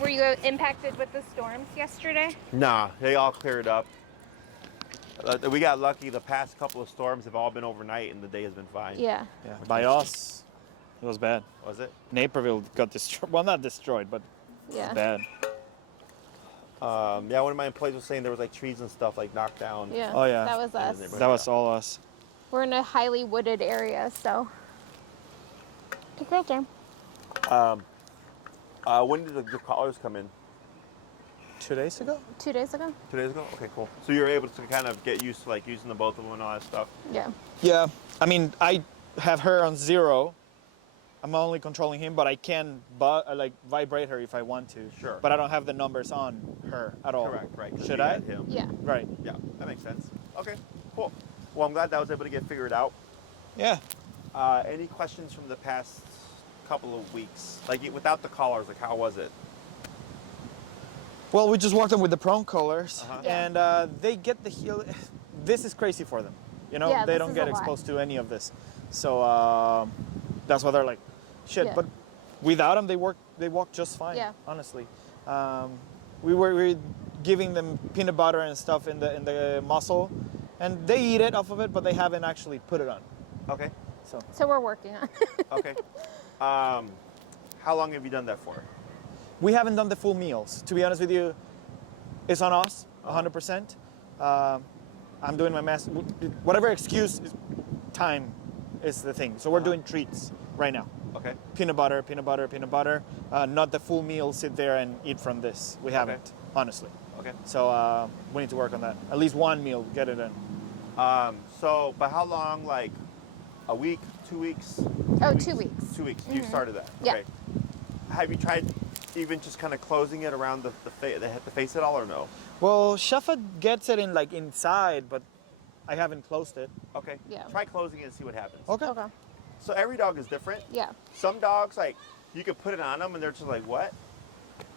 Were you impacted with the storms yesterday? Nah, they all cleared up. We got lucky. The past couple of storms have all been overnight, and the day has been fine. Yeah. Yeah, by us, it was bad. Was it? Naperville got destroyed. Well, not destroyed, but Yeah. bad. Yeah, one of my employees was saying there was like trees and stuff like knocked down. Yeah. Oh, yeah. That was us. That was all us. We're in a highly wooded area, so. Take your time. When did your callers come in? 2 days ago? 2 days ago? 2 days ago? Okay, cool. So you were able to kind of get used to like using the both of them and all that stuff? Yeah. Yeah. I mean, I have her on 0. I'm only controlling him, but I can like vibrate her if I want to. Sure. But I don't have the numbers on her at all. Correct, right. 'Cause Should you I? had him. Yeah. Right. Yeah, that makes sense. Okay, cool. Well, I'm glad that was able to get figured out. Yeah. Any questions from the past couple of weeks? Like without the collars, like how was it? Well, we just walked them with the prong collars, Yeah. and they get the heel. This is crazy for them. You know, Yeah, they this don't is get a lot. exposed to any of this. So that's why they're like, shit. Yeah. But without them, they walk just fine. Yeah. Honestly, we were giving them peanut butter and stuff in the muscle, and they eat it off of it, but they haven't actually put it on. Okay, So we're working on it. okay. How long have you done that for? We haven't done the full meals. To be honest with you, it's on us, 100%. I'm doing my mass. Whatever excuse, time is the thing. So we're doing treats right now. Okay. Peanut butter, peanut butter, peanut butter. Not the full meal, sit there and eat from this. We haven't, honestly. Okay. So we need to work on that. At least one meal, get it in. So, but how long? Like a week, 2 weeks? Oh, 2 weeks. 2 weeks. You started that. Yeah. Okay. Have you tried even just kind of closing it around the face at all, or no? Well, Schaffa gets it in like inside, but I haven't closed it. Okay. Yeah. Try closing it and see what happens. Okay. Okay. So every dog is different. Yeah. Some dogs, like, you could put it on them and they're just like, what?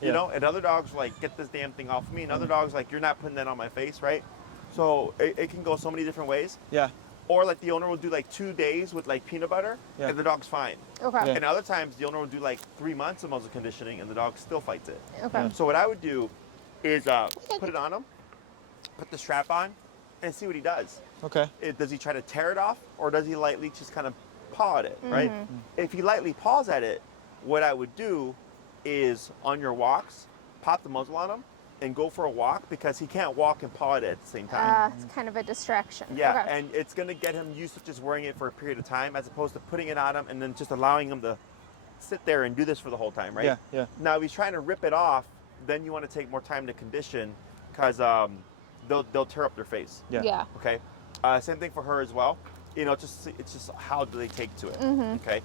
You Yeah. know? And other dogs, like, get this damn thing off of me. And other dogs, like, you're not putting that on my face, right? So it can go so many different ways. Yeah. Or, like, the owner will do, like, 2 days with, like, peanut butter Yeah. and the dog's fine. Okay. Yeah. And other times, the owner will do, like, 3 months of muzzle conditioning and the dog still fights it. Okay. Yeah. So what I would do is put it on him, put the strap on, and see what he does. Okay. Does he try to tear it off, or does he lightly just kind of paw at it, right? If he lightly paws at it, what I would do is on your walks, pop the muzzle on him and go for a walk, because he can't walk and paw it at the same time. It's kind of a distraction. Yeah, Okay. and it's going to get him used to just wearing it for a period of time, as opposed to putting it on him and then just allowing him to sit there and do this for the whole time, right? Yeah, yeah. Now, if he's trying to rip it off, then you want to take more time to condition, because they'll tear up their face. Yeah. Yeah. Okay. Same thing for her as well. You know, it's just how do they take to it. Okay.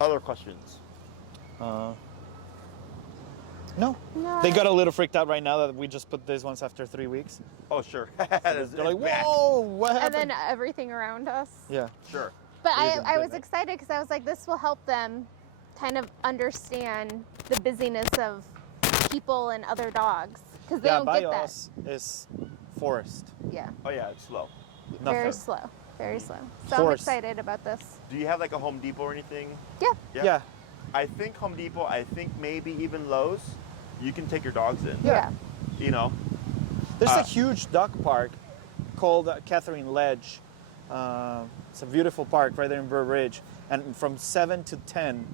Other questions? No. No. They got a little freaked out right now that we just put these ones after 3 weeks. Oh, sure. They're like, whoa, what And happened? then everything around us. Yeah. Sure. But Even I was good. excited because I was like, this will help them kind of understand the busyness of people and other dogs, because they Yeah, don't by get that. us is forest. Yeah. Oh, yeah, it's slow. Very Nothing. slow. Very slow. So I'm Force. excited about this. Do you have like a Home Depot or anything? Yeah. Yeah. I think Home Depot, I think maybe even Lowe's, you can take your dogs in. Yeah. You know? There's a huge dog park called Catherine Ledge. It's a beautiful park right there in Burr Ridge. And from 7 to 10,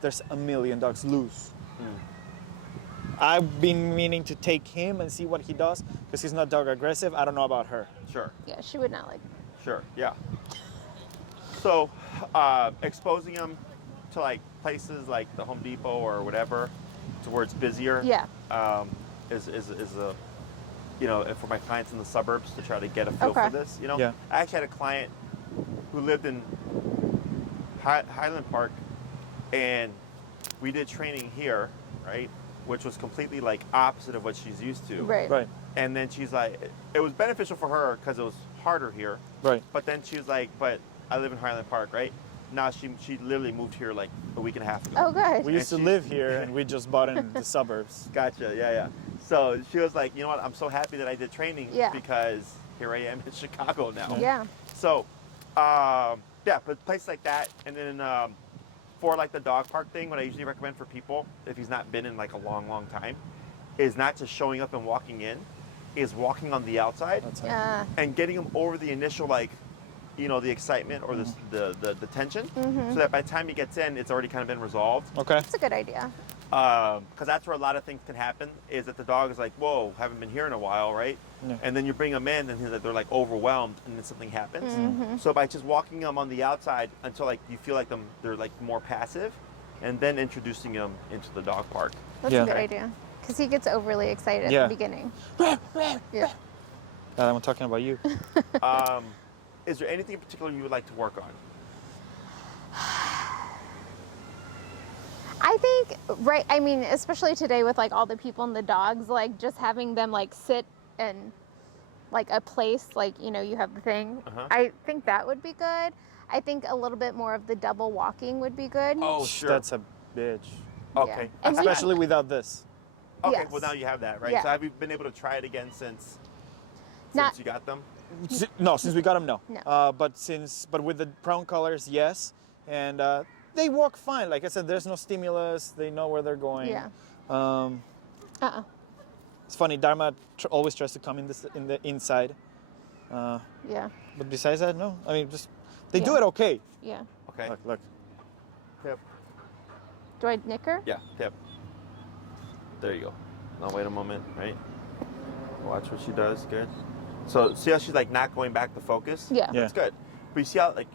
there's a million dogs loose. I've been meaning to take him and see what he does, because he's not dog aggressive. I don't know about her. Sure. Yeah, she would not like. Sure. Yeah. So, exposing them to like places like the Home Depot or whatever, to where it's busier. Yeah. Is a, you know, for my clients in the suburbs to try to get a feel Okay. for this. You know. Yeah. I actually had a client who lived in Highland Park, and we did training here, right? Which was completely like opposite of what she's used to. Right. Right. And then she's like, it was beneficial for her because it was harder here. Right. But then she was like, but I live in Highland Park, right? Now she literally moved here like a week and a half ago. Oh, good. We used to And live here, and we just bought in the suburbs. Gotcha, yeah. So she was like, you know what? I'm so happy that I did training Yeah. because here I am in Chicago now. Yeah. So, yeah, but places like that. And then for like the dog park thing, what I usually recommend for people, if he's not been in like a long, long time, is not just showing up and walking in, is walking on the outside and getting him over the initial like, you know, the excitement or the tension, so that by the time he gets in, it's already kind of been resolved. Okay. That's a good idea. Because that's where a lot of things can happen, is that the dog is like, whoa, haven't been here in a while, right? Yeah. And then you bring them in and they're like overwhelmed and then something happens. So by just walking them on the outside until like you feel like they're like more passive, and then introducing them into the dog park. That's a good idea. Because he gets overly excited at the beginning. Yeah. I'm talking about you. Is there anything in particular you would like to work on? I think, right, I mean, especially today with like all the people and the dogs, like just having them like sit in like a place, like, you know, you have the thing. I think that would be good. I think a little bit more of the double walking would be good. Oh, sure. That's a bitch. Okay. Yeah. And Especially without this. Okay, Yes. well now you have that, right? Yeah. So have you been able to try it again since Not- you got them? No, since we got them, no. No. But with the brown colors, yes. And they walk fine. Like I said, there's no stimulus. They know where they're going. Yeah. It's funny. Dharma always tries to come in the inside. Yeah. But besides that, no. I mean, just they do Yeah. it okay. Yeah. Okay. Look. Tip. Do I nick her? Yeah, tip. There you go. Now wait a moment, right? Watch what she does. Good. So see how she's like not going back to focus? Yeah. Yeah. That's good. But you see how like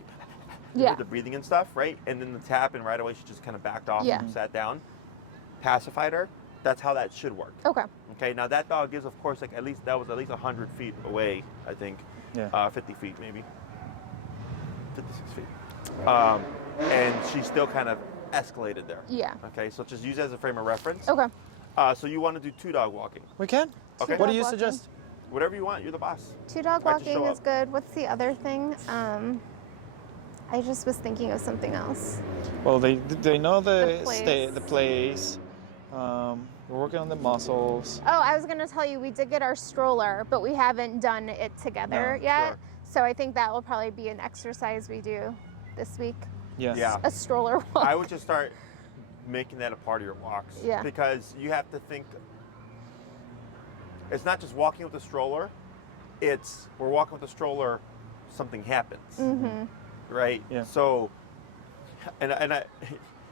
Yeah. the breathing and stuff, right? And then the tap, and right away she just kind of backed off Yeah. and sat down, pacified her. That's how that should work. Okay. Okay. Now that dog is, of course, like at least 100 feet away. I think. Yeah. 50 feet maybe. 56 feet. And she still kind of escalated there. Yeah. Okay. So just use it as a frame of reference. Okay. So you want to do 2-dog walking? We can. Okay. What do you Dog walking. suggest? Whatever you want. You're the boss. 2-dog Why'd you walking show is up? good. What's the other thing? I just was thinking of something else. Well, they know the place. the place. We're working on the muscles. Oh, I was going to tell you, we did get our stroller, but we haven't done it together No, yet. sure. So I think that will probably be an exercise we do this week. Yeah. Yeah. A stroller walk. I would just start making that a part of your walks. Yeah. Because you have to think. It's not just walking with the stroller. It's we're walking with the stroller. Something happens. Mm-hmm. Right. Yeah. So, and I,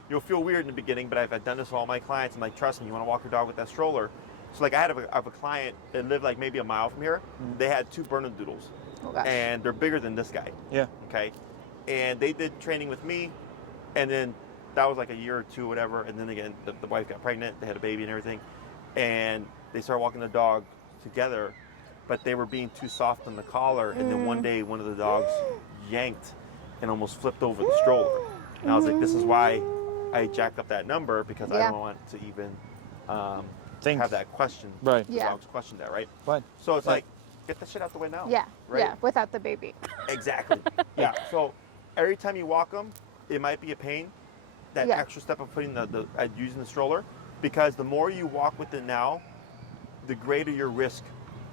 you'll feel weird in the beginning, but I've done this with all my clients. I'm like, trust me, you want to walk your dog with that stroller. So like I have a client that lived like maybe a mile from here. They had 2 Bernedoodles, Oh, gosh. and they're bigger than this guy. Yeah. Okay, and they did training with me, and then that was like a year or 2, whatever. And then again, the wife got pregnant. They had a baby and everything, and they started walking the dog together, but they were being too soft on the collar. And then one day, one of the dogs yanked and almost flipped over the stroller. And I was like, this is why I jacked up that number, because I Yeah. don't want to even Think. have that question. Right. The Yeah. dogs question that, right? Right. So it's Right. like, get that shit out the way now. Yeah. Right? Yeah. Without the baby. Exactly. Yeah. So every time you walk them, it might be a pain. That Yeah. extra step of putting using the stroller, because the more you walk with it now, the greater your risk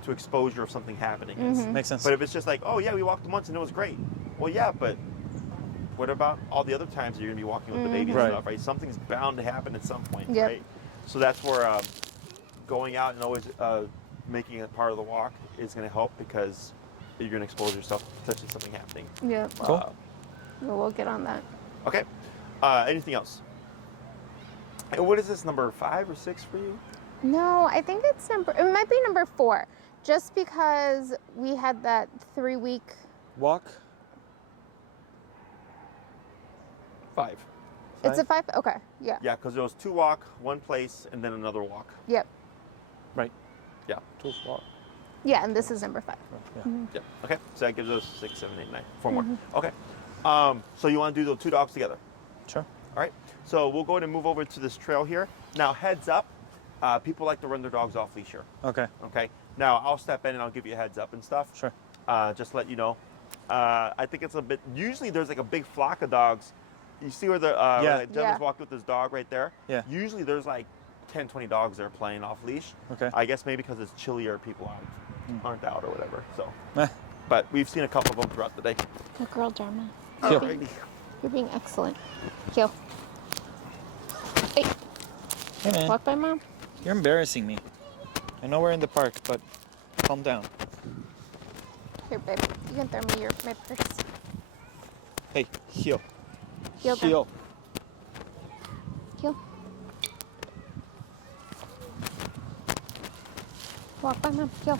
to exposure of something happening is. Makes sense. But if it's just like, oh yeah, we walked them once and it was great. Well, yeah, but what about all the other times that you're gonna be walking with the baby and Right. stuff, right? Something's bound to happen at some point, Yep. right? So that's where going out and always making it part of the walk is gonna help, because you're gonna expose yourself to potentially something happening. Yeah. Cool. We'll get on that. Okay. Anything else? And what is this, number 5 or 6 for you? No, I think it might be number 4. Just because we had that 3-week. Walk. 5. It's a 5? Okay. Yeah. Yeah, because there was 2 walk, 1 place, and then another walk. Yep. Right. Yeah. 2 walk. Yeah, and this is number 5. Yeah. Yeah. Okay. So that gives us 6, 7, 8, 9. 4 more. Okay. So you want to do the 2 dogs together? Sure. All right. So we'll go ahead and move over to this trail here. Now, heads up, people like to run their dogs off leash here. Okay. Okay. Now I'll step in and I'll give you a heads up and stuff. Sure. Just to let you know. I think it's a bit. Usually there's like a big flock of dogs. You see where the where the gentleman's walked with his dog right there. Yeah. Usually there's like 10, 20 dogs there playing off leash. Okay. I guess maybe because it's chillier, people aren't out or whatever. So, Eh. but we've seen a couple of them throughout the day. Good girl, Dharma. Heel. Alrighty. You're being excellent. Heel. Hey, man. Walk by mom. You're embarrassing me. I know we're in the park, but calm down. Here, babe. You can throw me my purse. Hey, heel. Heel. Heel. Heel. Walk by mom. Heel.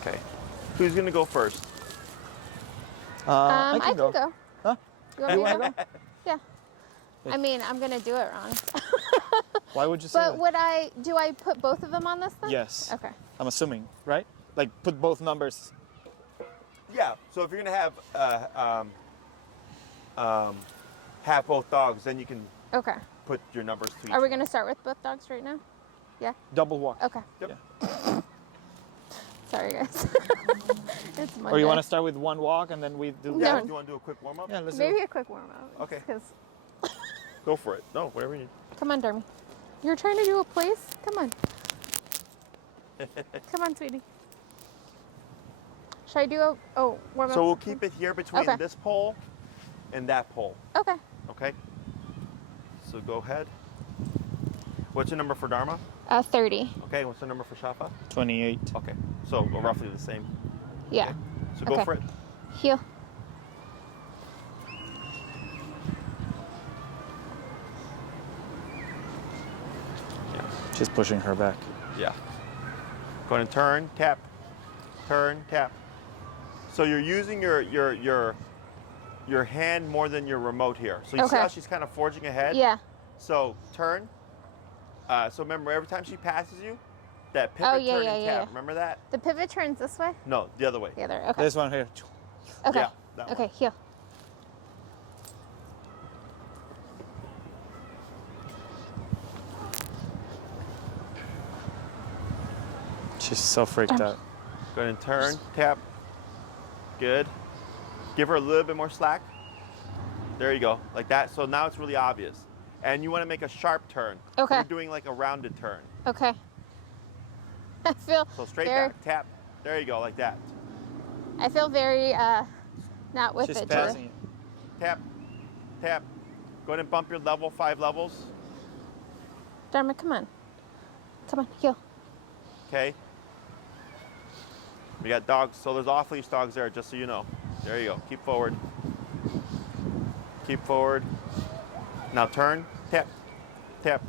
Okay. Who's gonna go first? I can go. Huh? You want me to wanna go? Yeah. I mean, I'm gonna do it wrong. Why would you say But that? do I put both of them on this then? Yes. Okay. I'm assuming, right? Like put both numbers. Yeah. So if you're gonna have both dogs, then you can Okay. put your numbers to each. Are we gonna start with both dogs right now? Yeah. Double walk. Okay. Yep. Yeah. Sorry, guys. It's Monday. Or you want to start with one walk and then we do? Yeah. No. Do you want to do a quick warm up? Yeah, let's Maybe do. a quick warm up. Okay. 'Cause- Go for it. No, whatever you need. Come on, Dharma. You're trying to do a place? Come on. Come on, sweetie. Should I do a warm up? So we'll keep it here between Okay. this pole and that pole. Okay. Okay. So go ahead. What's your number for Dharma? 30. Okay. What's the number for Schaffa? 28. Okay. So roughly the same. Yeah. Okay. So go Okay. for it. Heel. Yeah. She's pushing her back. Yeah. Go ahead and turn, tap, turn, tap. So you're using your hand more than your remote here. So you see Okay. how she's kind of forging ahead? Yeah. So turn. So remember, every time she passes you, that pivot, Oh, yeah, turn, yeah, and yeah, tap. yeah. Remember that? The pivot turns this way? No, the other way. The other. Okay. This one here. Okay. Yeah, that one. Okay, heel. She's so freaked out. Go ahead and turn, tap. Good. Give her a little bit more slack. There you go, like that. So now it's really obvious. And you want to make a sharp turn. Okay. You're doing like a rounded turn. Okay. I feel So straight very, back, tap. There you go, like that. I feel very not with She's it. passing it. Tap, tap. Go ahead and bump your level 5 levels. Dharma, come on. Come on, heel. Okay. We got dogs. So there's off-leash dogs there, just so you know. There you go. Keep forward. Keep forward. Now turn. Tap. Tap.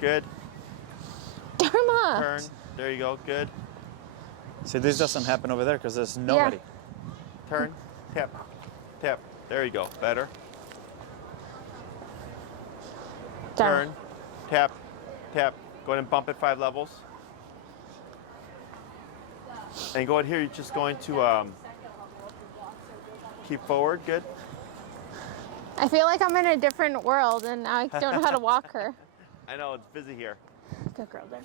Good. Dharma! Turn. There you go. Good. See, this doesn't happen over there because there's nobody. Turn. Tap. Tap. There you go. Better. Dharma. Turn. Tap. Tap. Go ahead and bump it 5 levels. And go ahead here. You're just going to keep forward. Good. I feel like I'm in a different world and I don't know how to walk her. I know it's busy here. Good girl, there.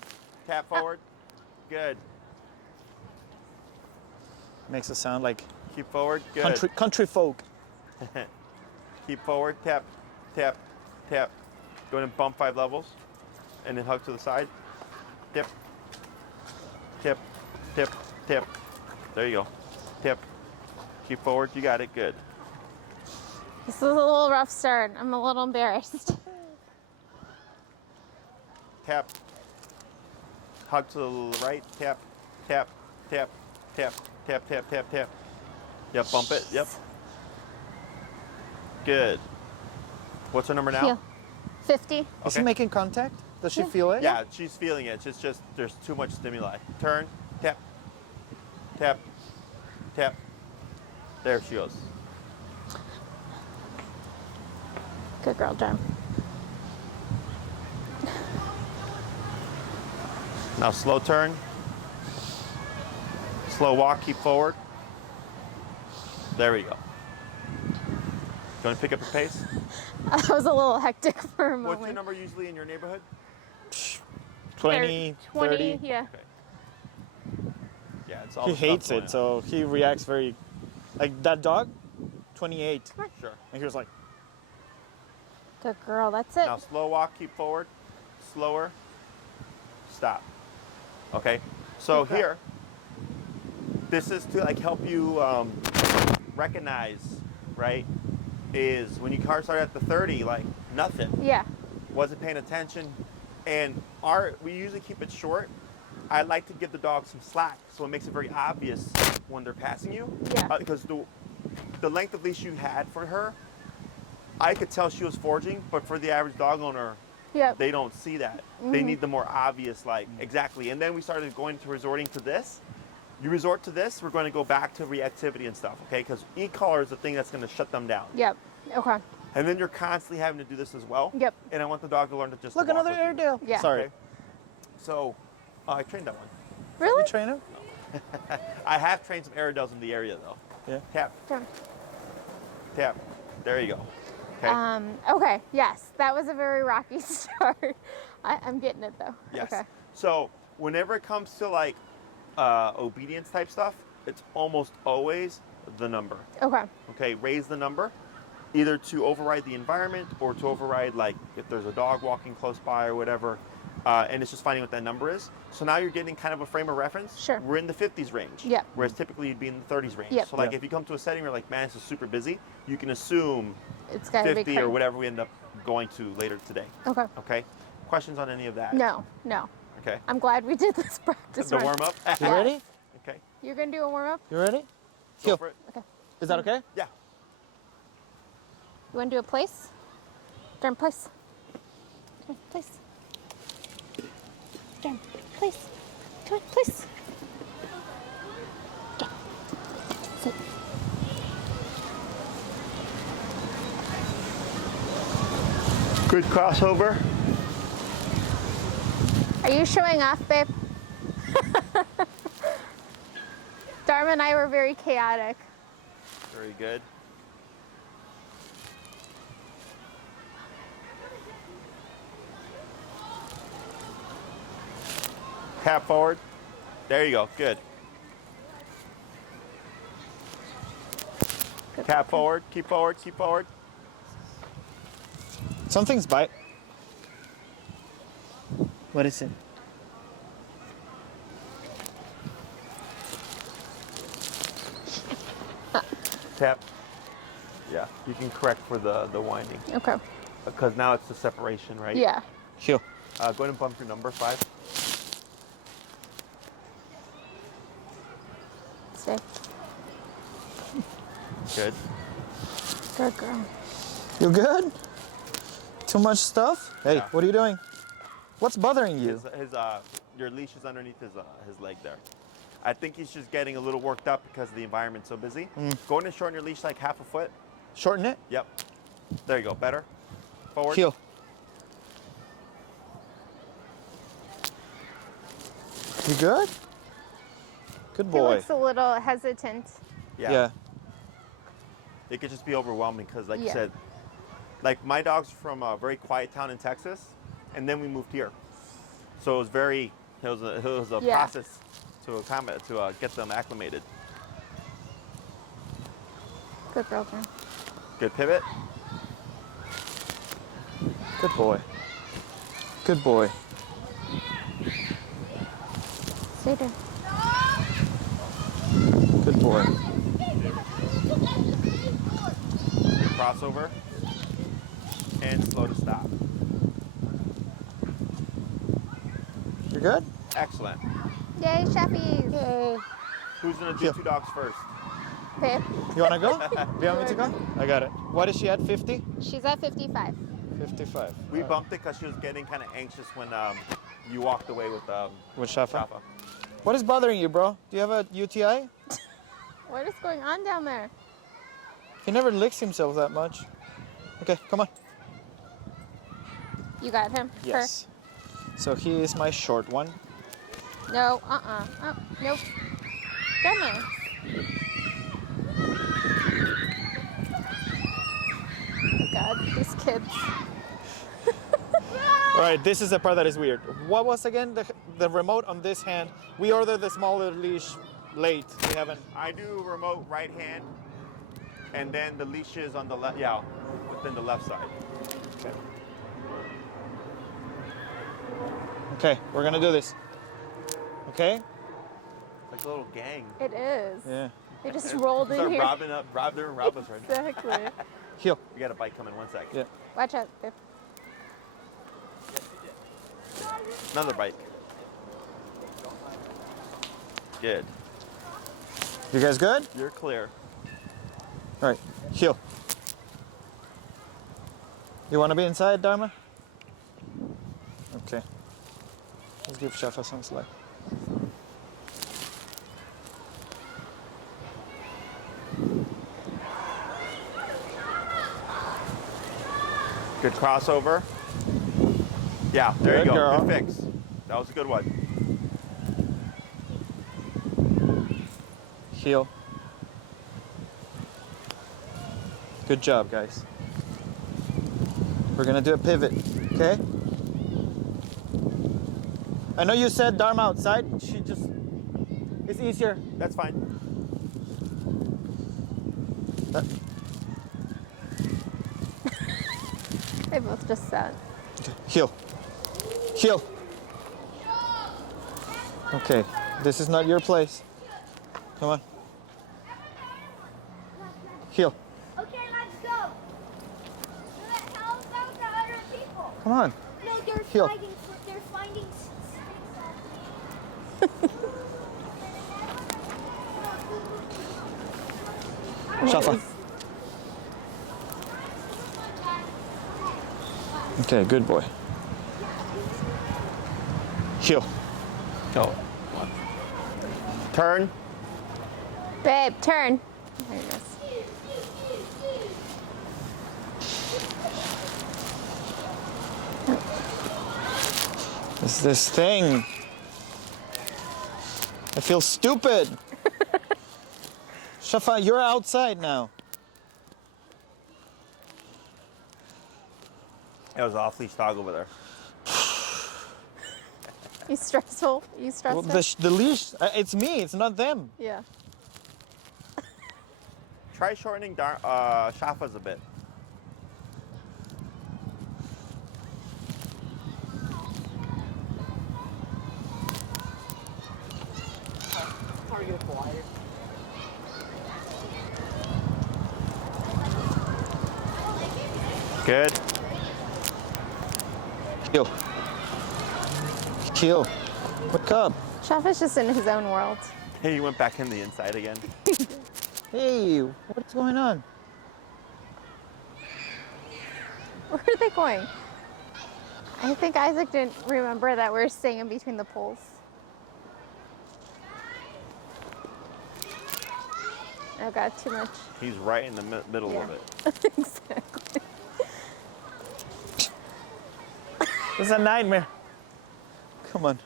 Tap forward. Good. Makes it sound like Keep forward. Good. country folk. Keep forward. Tap. Tap. Tap. Go ahead and bump 5 levels. And then hug to the side. Tip. Tip. Tip. Tip. There you go. Tip. Keep forward. You got it. Good. This is a little rough start. I'm a little embarrassed. Tap. Hug to the right. Tap. Tap. Tap. Tap. Tap. Tap. Tap. Tap. Yep. Bump it. Yep. Good. What's her number now? Heel. 50. Is she Okay. making contact? Does she Yeah. feel it? Yeah, she's feeling it. It's just there's too much stimuli. Turn. Tap. Tap. Tap. There she goes. Good girl, Dharma. Now slow turn. Slow walk, keep forward. There we go. You want to pick up the pace? That was a little hectic for a moment. What's your number usually in your neighborhood? 20, 30. Yeah. Okay. Yeah, it's all He the stuff hates going it, on. so he reacts very. Like that dog, 28. Sure. And he was like, Good girl. That's it. Now slow walk, keep forward. Slower. Stop. Okay. So Good girl. here, this is to like help you recognize, right? Is when you start at the 30, like nothing. Yeah. Wasn't paying attention, and we usually keep it short. I like to give the dog some slack, so it makes it very obvious when they're passing you. Yeah. Because the length of leash you had for her, I could tell she was foraging, but for the average dog owner, Yep. they don't see that. They need the more obvious, like, exactly. And then we started resorting to this. You resort to this, we're going to go back to reactivity and stuff, okay? Because e-collar is the thing that's going to shut them down. Yep. Okay. And then you're constantly having to do this as well. Yep. And I want the dog to learn to just Look, walk another with you. Airedale. Yeah. Sorry. Okay? So, I trained that one. Really? You train him? I have trained some Airedales in the area, though. Yeah. Tap, Done. tap. There you go. Okay. Okay. Yes, that was a very rocky start. I'm getting it though. Yes. Okay. So whenever it comes to like obedience type stuff, it's almost always the number. Okay. Okay, raise the number, either to override the environment or to override like if there's a dog walking close by or whatever, and it's just finding what that number is. So now you're getting kind of a frame of reference. Sure. We're in the 50s range. Yep. Whereas typically you'd be in the 30s range. Yep. So like Yeah. if you come to a setting where like, man, this is super busy, you can assume It's got to be 50 or crazy. whatever we end up going to later today. Okay. Okay. Questions on any of that? No. Okay. I'm glad we did this practice The run. warm up. You ready? Okay. You're gonna do a warm up? You ready? Go Heel. for it. Okay. Is that okay? Yeah. You wanna do a place? Darn place. Come on, place. Darn place. Come on, place. Darn. Sit. Good crossover. Are you showing off, babe? Dharma and I were very chaotic. Very good. Tap forward. There you go. Good. Good Tap work. forward. Keep forward. Keep forward. Some things bite. What is it? Tap. Yeah. You can correct for the winding Okay. because now it's the separation, right? Yeah. Heel. Go ahead and bump your number 5. Stay. Good. Good girl. You good? Too much stuff? Hey, Yeah. what are you doing? What's bothering you? Your leash is underneath his leg there. I think he's just getting a little worked up because the environment's so busy. Go ahead and shorten your leash like half a foot. Shorten it? Yep. There you go. Better. Forward. Heel. You good? Good He boy. looks a little hesitant. Yeah. It could just be overwhelming because, like you Yeah. said, like my dog's from a very quiet town in Texas, and then we moved here. So it was a Yeah. process to get them acclimated. Good girl, girl. Good pivot. Good boy. Good boy. Stay there. Good boy. Good crossover. And slow to stop. You good? Excellent. Yay, Shaffies. Yay. Who's gonna do Heel. 2 dogs first? Babe. You wanna go? Do you want me to go? I got it. What is she at? 50? She's at 55. 55. We bumped it because she was getting kind of anxious when you walked away with With Schaffa? Schaffa. What is bothering you, bro? Do you have a UTI? What is going on down there? He never licks himself that much. Okay, come on. You got him? Yes. So he is my short one. Her? No, Oh, nope. Goodness. Oh God, these kids. All right, this is the part that is weird. What was again the remote on this hand? We ordered the smaller leash late. We haven't. I do remote right hand, and then the leash is on the left. Yeah, within the left side. Okay. Okay, we're gonna do this. Okay? Like a little gang. It is. Yeah. They just rolled in Start here. robbing us right now. Exactly. Heel. We got a bike coming, 1 sec. Yeah. Watch out, babe. Another bike. Good. You guys good? You're clear. All right. Heel. You want to be inside, Dharma? Okay. Let's give Schaffa some slack. Good crossover. Yeah, there Good you go. girl. Good fix. That was a good one. Heel. Good job, guys. We're gonna do a pivot, okay? I know you said Dharma outside. It's easier. That's fine. They both just sat. Heel. Heel. Okay, this is not your place. Come on. Heel. Okay, let's go. How about the other people? Come on. No, they're Heel. fighting. They're finding Schaffa. Okay, good boy. Heel. Go. Turn. Babe, turn. There it is. It's this thing. I feel stupid. Schaffa, you're outside now. That was an off-leash dog over there. You stressful? You stressed Well, out? the leash, it's me, it's not them. Yeah. Try shortening Schaffa's a bit. Good. Heel. Heel. Wake up. Schaffa's just in his own world. Hey, you went back in the inside again. Hey, what's going on? Where are they going? I think Isaac didn't remember that we're staying in between the poles. Oh God, too much. He's right in the middle Yeah. of it. Exactly. It's a nightmare. Come on.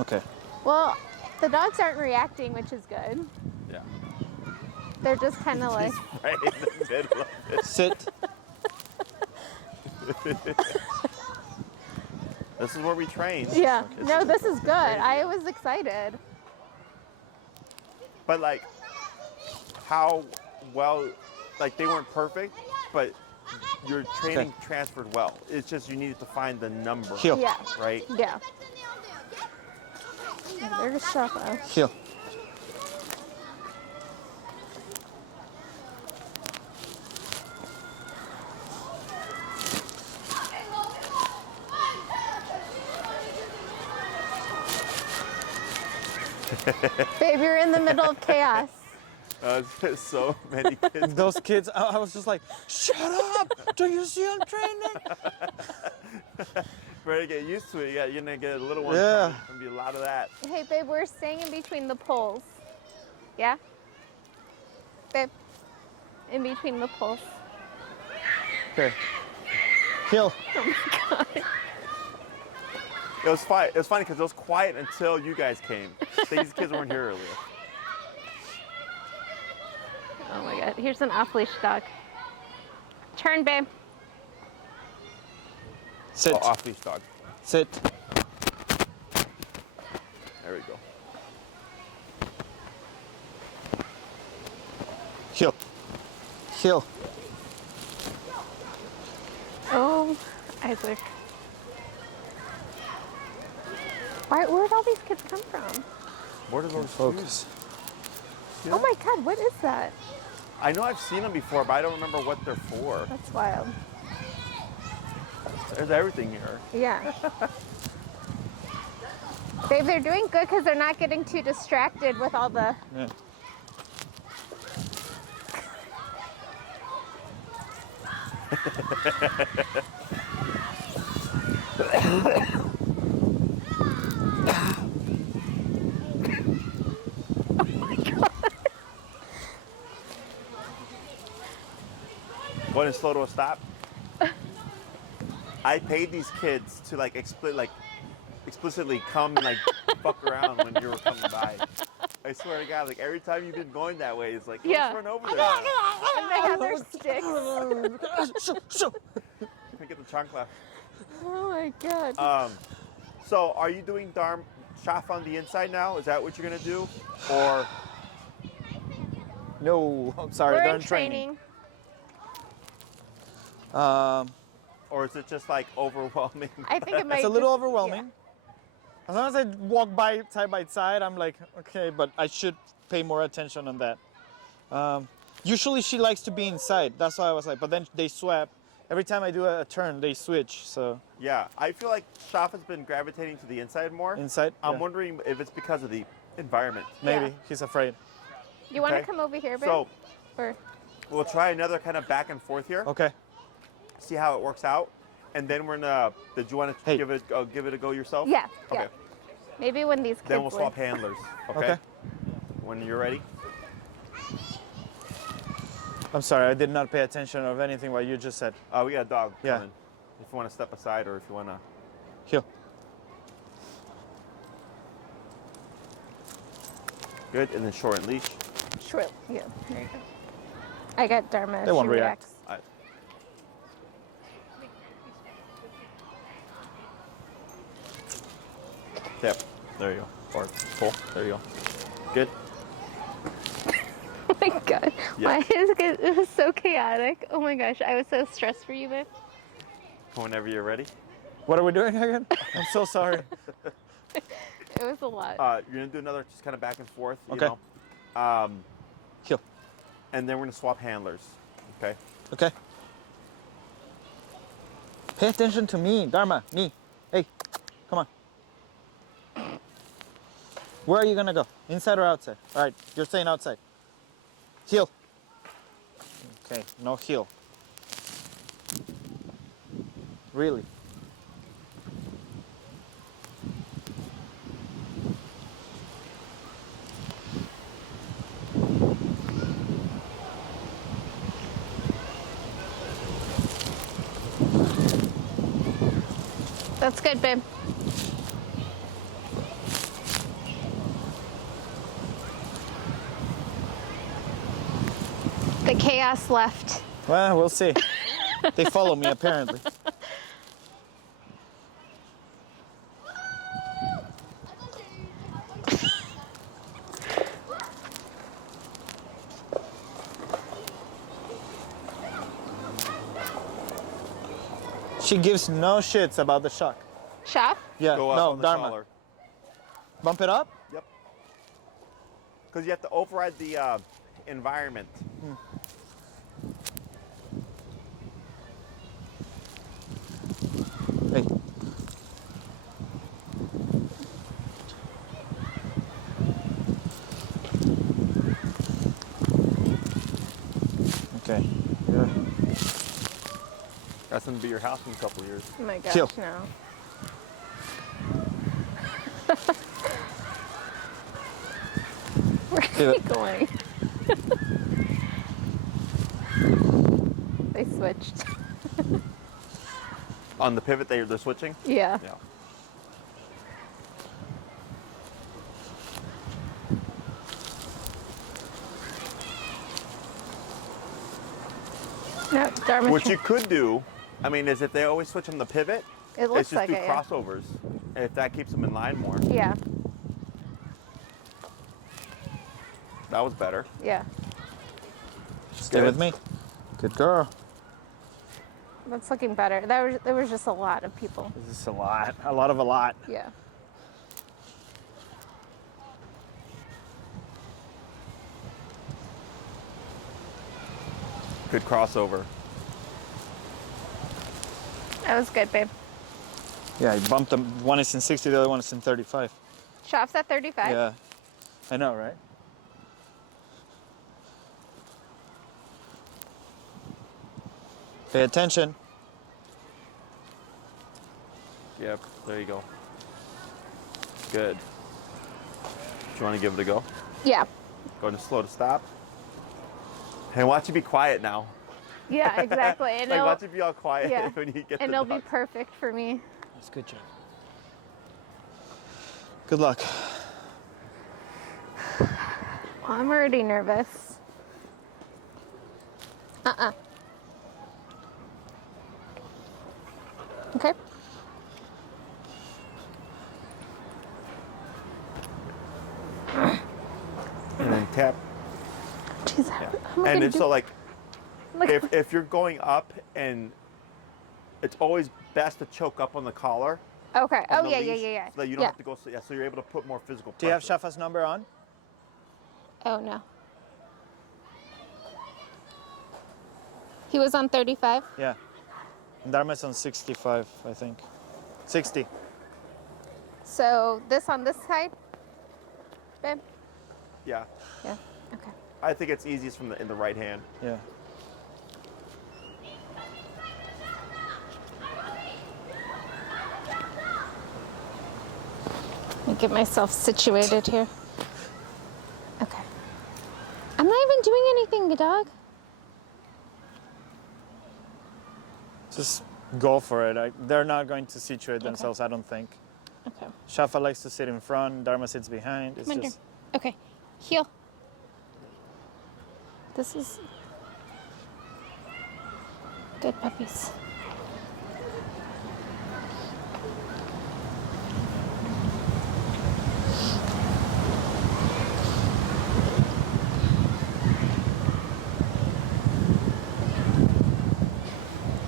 Okay. Well, the dogs aren't reacting, which is good. Yeah. They're just kind of like, He's right in the middle of it. Sit. This is where we train. yeah. This No, is this is good. crazy. I was excited. But like, how well, like they weren't perfect, but your training transferred well. It's just you needed to find the number, Heel. Yeah. right? Yeah. There's Schaffa. Heel. Babe, you're in the middle of chaos. There's so many kids. Those kids, I was just like, shut up! Do you see I'm training? Better get used to it. Yeah, you're gonna get a little one. Yeah. There's gonna be a lot of that. Hey, babe, we're staying in between the poles. Yeah? Babe, in between the poles. Okay. Heel. It was fine. It was funny because it was quiet until you guys came. These kids weren't here earlier. Oh my God, here's an off-leash dog. Turn, babe. Sit. Oh, off-leash dog. Sit. There we go. Heel. Heel. Oh, Isaac. Where'd all these kids come from? Where do those Focus. shoes- Oh my God, what is that? I know I've seen them before, but I don't remember what they're for. That's wild. There's everything here. Yeah. They're doing good because they're not getting too distracted with all the. Yeah. Going slow to a stop. I paid these kids to like explicitly come and like fuck around when you were coming by. I swear to God, like every time you've been going that way, it's like, let's Yeah. run over there. And they have their sticks. Can I get the chancla? Oh my God. So are you doing Dharma Schaffa on the inside now? Is that what you're gonna do? Or No, I'm sorry. We're They're in in training. or is it just like overwhelming? I think it might. It's a little just- overwhelming. As long as I walk by side, I'm like, okay, but I should pay more attention on that. Usually she likes to be inside. That's why I was like, but then they swap. Every time I do a turn, they switch. So Yeah, I feel like Schaffa's been gravitating to the inside more. inside, I'm yeah. wondering if it's because of the environment. Maybe Yeah. he's afraid. You want to Okay. come over here, babe? So Or we'll try another kind of back and forth here. Okay. See how it works out, and then we're gonna. Did you want to Hey. give it a go yourself? yeah, Okay. yeah. Maybe when these kids. Then we'll leave. swap handlers. Okay. Okay. When you're ready. I'm sorry, I did not pay attention of anything what you just said. We got a dog Yeah. coming. If you want to step aside, or if you want to. Here. Good, and then short and leash. Short. Yeah. There you go. I got Dharma. They won't she react. reacts. Yep. There you go. Or pull. There you go. Good. Oh my God. Yeah. Why is it was so chaotic. Oh my gosh. I was so stressed for you, babe. Whenever you're ready. What are we doing again? I'm so sorry. It was a lot. You're gonna do another just kind of back and forth. You Okay. know. Here. And then we're gonna swap handlers. Okay. Okay. Pay attention to me, Dharma. Me. Hey, come on. Where are you gonna go? Inside or outside? All right, you're staying outside. Heel. Okay, no heel. Really? That's good, babe. The chaos left. Well, we'll see. They follow me apparently. She gives no shits about the shock. Shop? Yeah, Go up no, on the Dharma. collar. Bump it up? Yep. Because you have to override the environment. Hey. Okay. Yeah. That's gonna be your house in a couple of years. Oh my gosh, Chill. no. Where Do are it. you going? They switched. On the pivot, they're switching. Yeah. Yeah. No, Dharma. What you could do, I mean, is if they always switch on the pivot, It looks it's just like do it. Yeah. crossovers. And if that keeps them in line more, Yeah. that was better. Yeah. Stay Good. with me. Good girl. That's looking better. There was just a lot of people. This is a lot. A lot of a lot. Yeah. Good crossover. That was good, babe. Yeah, I bumped them. One is in 60, the other one is in 35. Shop's at 35. Yeah, I know, right? Pay attention. Yep, there you go. Good. Do you want to give it a go? Yeah. Go to slow to stop. And watch it be quiet now. Yeah, exactly. And Like it'll, watch it be all quiet yeah. when you get and the it'll be dog. perfect for me. That's good job. Good luck. Well, I'm already nervous. Okay. And then tap. Jeez, how am I And gonna then do? so like Look, if you're going up, and it's always best to choke up on the collar. okay. On Oh the yeah, leash, yeah. So that you don't have to go. So, yeah, so you're able to put more physical pressure. Do you have Schaffa's number on? Oh no. He was on 35. Yeah. And Dharma's on 65, I think. 60. So this on this side, babe. Yeah, Yeah. Okay. I think it's easiest in the right hand. Yeah. Let me get myself situated here. Okay. I'm not even doing anything, dog. Just go for it. They're not going to situate themselves, I don't think. Okay. Schaffa likes to sit in front, Dharma sits behind. It's Come on, just... Okay. Heel. This is good puppies.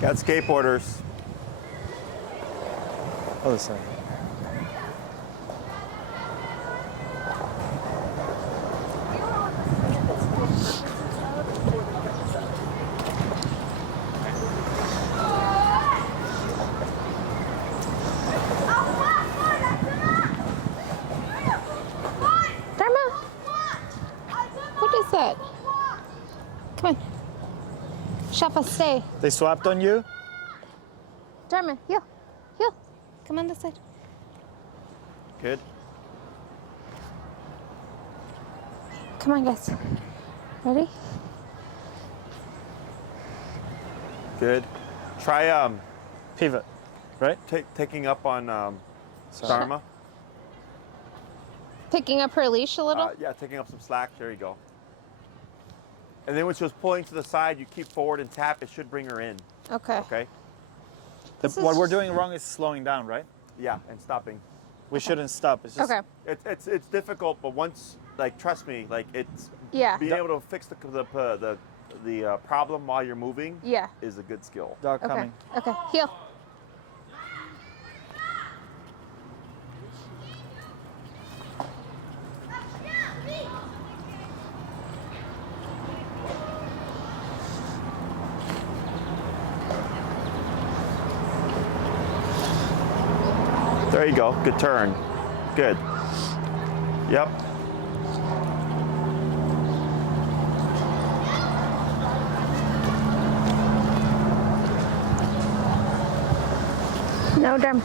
Got skateboarders. Other side. Dharma, what is that? Come on. Schaffa, stay. They swapped on you? Dharma, heel. Heel. Come on this side. Good. Come on, guys. Ready? Good. Try Pivot, right? taking up on Dharma. Picking up her leash a little. Yeah, taking up some slack. There you go. And then when she was pulling to the side, you keep forward and tap. It should bring her in. Okay. Okay. What we're doing wrong is slowing down, right? Yeah, and stopping. We shouldn't stop. It's just Okay. It's difficult, but once, like, trust me, like, it's Yeah. being able to fix the problem while you're moving. Yeah. Is a good skill. dog Okay. coming. Okay. Heel. There you go. Good turn. Good. Yep. No, Dharma.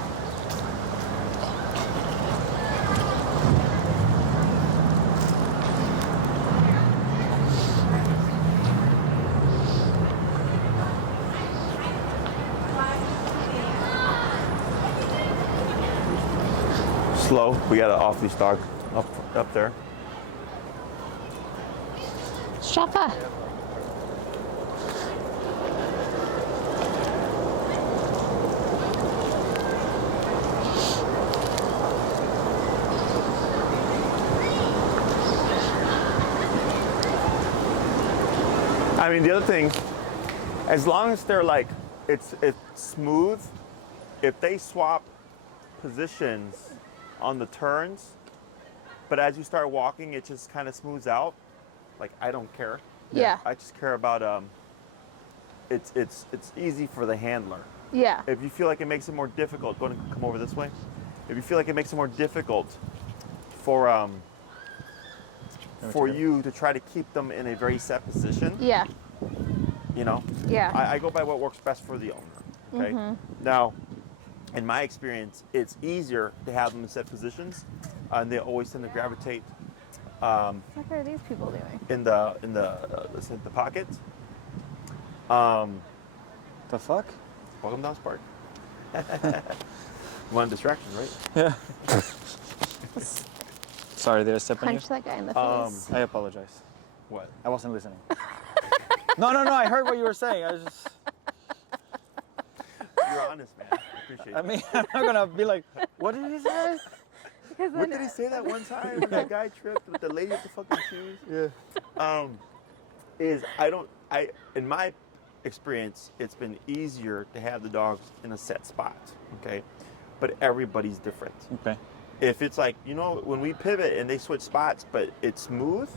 Slow. We got an off-leash dog up there. Schaffa. I mean, the other thing, as long as they're like, it's smooth, if they swap positions on the turns, but as you start walking, it just kind of smooths out. Like, I don't care. Yeah. I just care about it's easy for the handler. Yeah. If you feel like it makes it more difficult, come over this way. If you feel like it makes it more difficult for you to try to keep them in a very set position, Yeah. you know, Yeah. I go by what works best for the owner. Okay. Now, in my experience, it's easier to have them in set positions, and they always tend to gravitate What are these people doing? in the pocket. The fuck? Welcome down Spark. One distraction, right? Yeah. Sorry, did I step on you? Punch that guy in the face. I apologize. What? I wasn't listening. No, I heard what you were saying. I was just, You're honest, man. I appreciate it. I mean, I'm not gonna be like, what did he say? Because What did he say that one time when that guy tripped with the lady with the fucking shoes? Yeah. In my experience, it's been easier to have the dogs in a set spot, okay? But everybody's different. Okay. If it's like, when we pivot and they switch spots, but it's smooth,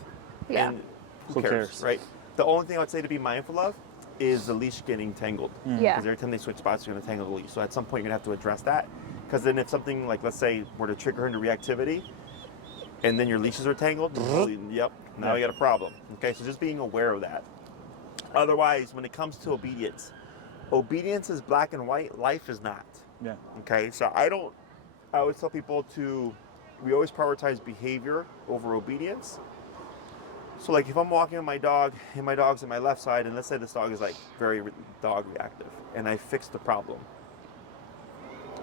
Yeah. and Who who cares, cares? right? The only thing I would say to be mindful of is the leash getting tangled. Yeah. Because every time they switch spots, you're going to tangle the leash. So at some point, you're going to have to address that. Because then if something like, let's say, were to trigger her into reactivity, and then your leashes are tangled, yep, now you got a problem. Okay, so just being aware of that. Otherwise, when it comes to obedience is black and white, life is not. Yeah. Okay, so I always tell people we always prioritize behavior over obedience. So like if I'm walking with my dog and my dog's on my left side, and let's say this dog is like very dog reactive, and I fix the problem,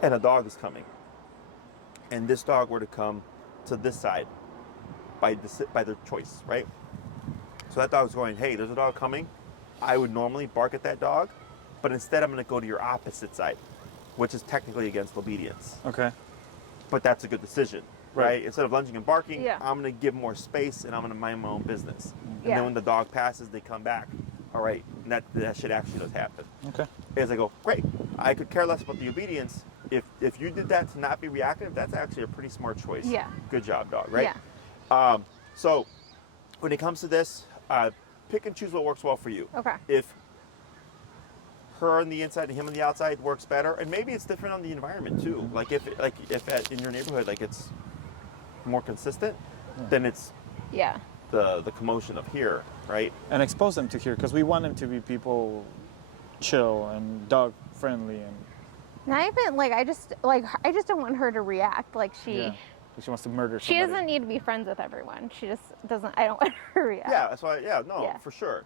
and a dog is coming, and this dog were to come to this side by their choice, right? So that dog's going, hey, there's a dog coming. I would normally bark at that dog, but instead I'm going to go to your opposite side, which is technically against obedience. Okay. But that's a good decision, right? Instead of lunging and barking, Yeah. I'm going to give more space and I'm going to mind my own business. And Yeah. then when the dog passes, they come back. All right, and that shit actually does happen. Okay. As I go, great. I could care less about the obedience. If you did that to not be reactive, that's actually a pretty smart choice. Yeah. Good job, dog, right? Yeah. So when it comes to this, pick and choose what works well for you. Okay. If her on the inside and him on the outside works better, and maybe it's different on the environment too. Like if in your neighborhood, like it's more consistent, then it's Yeah. the commotion of here, right? And expose them to here, because we want them to be people chill and dog friendly and Not even I just don't want her to react like she she wants to murder she somebody. doesn't need to be friends with everyone. She just doesn't. I don't want her to react. Yeah, that's why. Yeah, no, Yeah. for sure.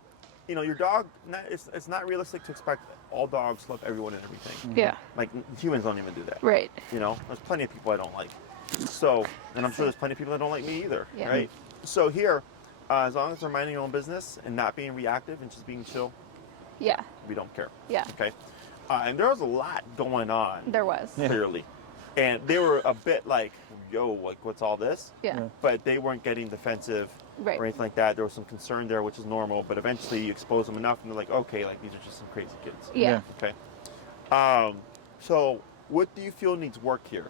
Your dog. It's not realistic to expect all dogs love everyone and everything. Yeah. Like humans don't even do that. Right. There's plenty of people I don't like. So, and I'm sure there's plenty of people that don't like me either. Yeah. Right. So here, as long as they're minding their own business and not being reactive and just being chill, Yeah. we don't care. Yeah. Okay. And there was a lot going on. There was. Yeah. Clearly, and they were a bit like, "Yo, like, what's all this?" Yeah. Yeah. But they weren't getting defensive Right. or anything like that. There was some concern there, which is normal. But eventually, you expose them enough, and they're like, "Okay, like these are just some crazy kids." Yeah. Okay. So what do you feel needs work here?